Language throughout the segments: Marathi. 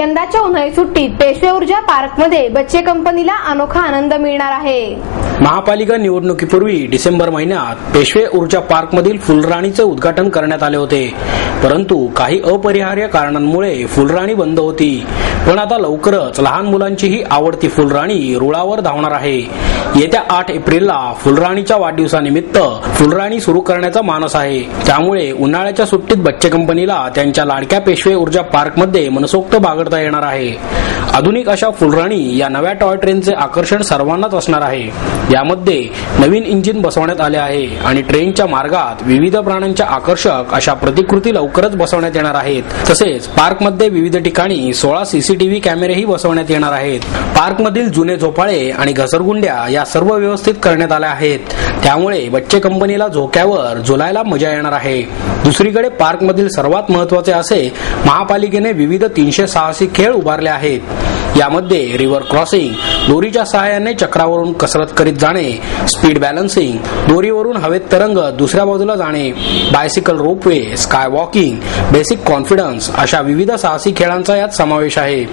यंदाच्या उन्हाळी सुट्टीत पेशवे ऊर्जा पार्कमध्ये बच्चे कंपनीला अनोखा आनंद मिळणार आहे। महापालिका निवडणुकीपूर्वी डिसेंबर महिन्यात पेशवे ऊर्जा पार्कमधील फुलराणीचे उद्घाटन करण्यात आले होते, परंतु काही अपरिहार्य कारणांमुळे फुलराणी बंद होती। पण आता लवकरच लहान मुलांची ही आवडती फुलराणी रुळावर धावणार आहे। येत्या 8 एप्रिलला फुलराणीच्या वाढदिवसानिमित्त फुलराणी सुरू करण्याचा मानस आहे। त्यामुळे उन्हाळ्याच्या सुट्टीत बच्चे कंपनीला त्यांच्या लाडक्या पेशवे ऊर्जा पार्कमध्ये मनसोक्त बागडता येणार आहे। आधुनिक अशा फुलराणी या नव्या टॉय ट्रेनचे आकर्षण सर्वांनाच असणार आहे। यामध्ये नवीन इंजिन बसवण्यात आले आहे आणि ट्रेनच्या मार्गात विविध प्राण्यांच्या आकर्षक अशा प्रतिकृती लवकरच बसवण्यात येणार आहेत। तसेच पार्कमध्ये विविध ठिकाणी 16 सीसीटीव्ही कॅमेरेही बसवण्यात येणार आहेत। पार्कमधील जुने झोपाळे आणि घसरगुंड्या या सर्व व्यवस्थित करण्यात आल्या आहेत। त्यामुळे बच्चे कंपनीला झोक्यावर झुलायला मजा येणार आहे। दुसरीकडे पार्कमधील सर्वात महत्त्वाचे असे महापालिकेने विविध 300 साहसी खेळ उभारले आहेत। यामध्ये रिव्हर क्रॉसिंग, दोरीच्या सहाय्याने चक्रावरून कसरत करीत जाणे, स्पीड बॅलन्सिंग, दोरीवरून हवेत तरंगत दुसऱ्या बाजूला जाणे, bicycle ropeway, sky walking, basic confidence अशा विविध साहसी खेळांचा यात समावेश आहे।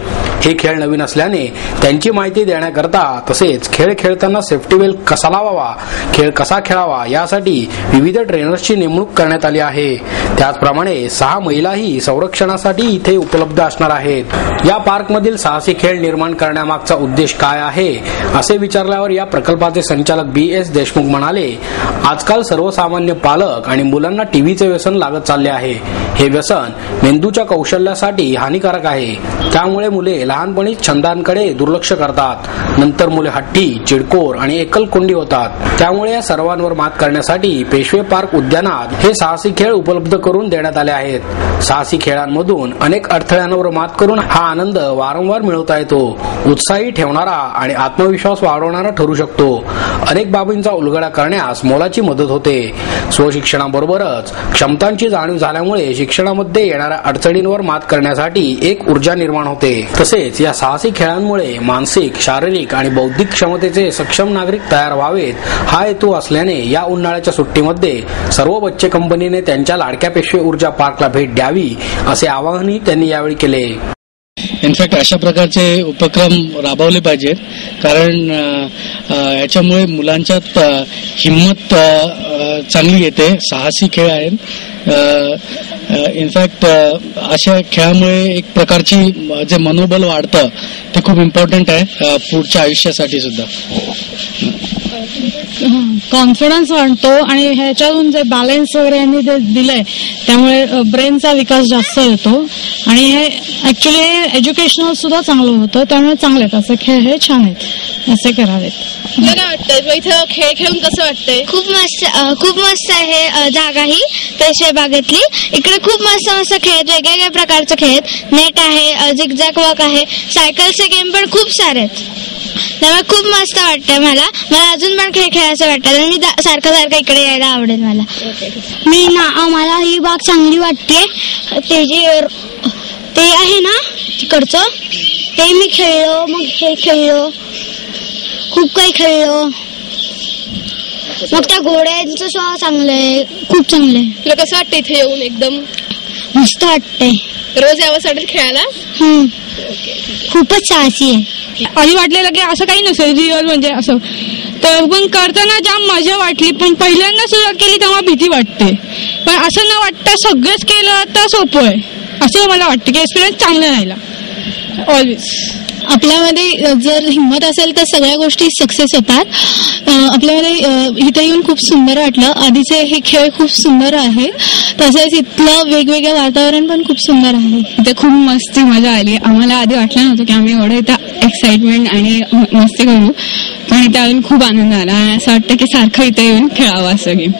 हे खेळ नवीन असल्याने त्यांची माहिती देण्याकरता तसेच खेळ खेळताना सेफ्टी बेल्ट कसा लावावा, खेळ कसा खेळावा यासाठी विविध ट्रेनर्सची नेमणूक करण्यात आली आहे। त्याचप्रमाणे 6 महिलाही संरक्षणासाठी इथे उपलब्ध असणार आहेत। या पार्कमधील साहसी खेळ निर्माण करण्यामागचा उद्देश काय आहे असे विचारल्यावर या प्रकल्पाचे संचालक BS देशमुख म्हणाले, आजकाल सर्वसामान्य पालक आणि मुलांना टीव्हीचे व्यसन लागत चालले आहे। हे व्यसन मेंदूच्या कौशल्यासाठी हानिकारक आहे। त्यामुळे मुले लहानपणी छंदांकडे दुर्लक्ष करतात, नंतर मुले हट्टी, चिडकोर आणि एकलकोंडी होतात। त्यामुळे या सर्वांवर मात करण्यासाठी पेशवे पार्क उद्यानात हे साहसी खेळ उपलब्ध करून देण्यात आले आहेत। साहसी खेळांमधून अनेक अडथळ्यांवर मात करून हा आनंद वारंवार मिळवता येतो, उत्साही ठेवणारा आणि आत्मविश्वास वाढवणारा ठरू शकतो। अनेक बाबींचा उलगडा करण्यास मोलाची मदत होते। स्वशिक्षणाबरोबरच क्षमतांची जाणीव झाल्यामुळे शिक्षणामध्ये येणाऱ्या अडचणींवर मात करण्यासाठी एक ऊर्जा निर्माण होते। तसेच या साहसी खेळांमुळे मानसिक, शारीरिक आणि बौद्धिक क्षमतेचे सक्षम नागरिक तयार व्हावेत हा हेतू असल्याने या उन्हाळ्याच्या सुट्टीमध्ये सर्व बच्चे कंपनीने त्यांच्या लाडक्या पेशवे ऊर्जा पार्कला भेट द्यावी असे आवाहनही त्यांनी यावेळी केले। इनफॅक्ट अशा प्रकारचे उपक्रम राबवले पाहिजेत, कारण याच्यामुळे मुलांच्यात हिंमत चांगली येते। साहसी खेळ आहेत। इनफॅक्ट अशा खेळामुळे एक प्रकारची जे मनोबल वाढतं ते खूप इम्पॉर्टंट आहे पुढच्या आयुष्यासाठी सुद्धा। कॉन्फिडन्स वाढतो आणि ह्याच्यातून जे बॅलन्स वगैरे यांनी जे दिलंय त्यामुळे ब्रेनचा विकास जास्त होतो आणि हे ऍक्च्युली एज्युकेशनल सुद्धा चांगलं होतं। त्यामुळे चांगले आहेत असे खेळ, हे छान आहेत, असे करावेत। तुला काय वाटतंय इथं खेळ खेळून कसं वाटतंय? खूप मस्त आहे जागा ही पेशवे बागेतली। इकडे खूप मस्त मस्त खेळ आहेत, वेगवेगळ्या प्रकारचे खेळ आहेत, नेट आहे, झिगझॅग वॉक आहे, सायकलचे गेम पण खूप सारे आहेत। त्यामुळे खूप मस्त वाटतंय मला अजून पण खेळ खेळायचं वाटतं। मी सारखं इकडे यायला आवडेल मला। मला ही बाग चांगली वाटते। ते आहे ना तिकडचं, ते मी खेळलो, मग हे खेळलो, खूप काही खेळलो। मग त्या घोड्यांचं शो चांगलं आहे, खूप चांगलं आहे। तुला कसं वाटतं इथे येऊन? एकदम मस्त वाटतंय। रोज यावं वाटेल खेळायला? खूपच साहसी आहे। आधी वाटलेलं की असं काही नसेल रिअल म्हणजे असं, तर पण करताना जाम मजा वाटली। पण पहिल्यांदा सुरुवात केली तेव्हा भीती वाटते, पण असं न वाटतं सगळंच केलं तर सोपं आहे असं मला वाटतं की एक्सपिरियन्स चांगला राहिला ऑलवेज। आपल्यामध्ये जर हिंमत असेल तर सगळ्या गोष्टी सक्सेस होतात। आपल्यामध्ये इथे येऊन खूप सुंदर वाटलं। आधीचे हे खेळ खूप सुंदर आहे, तसेच इथलं वेगवेगळं वातावरण पण खूप सुंदर आहे। इथे खूप मस्ती मजा आली। आम्हाला आधी वाटलं नव्हतं की आम्ही एवढं इथं एक्साइटमेंट आणि मस्ती करू, पण इथे अजून खूप आनंद आला आणि असं वाटतं की सारखं इथे येऊन खेळावं असं गेम।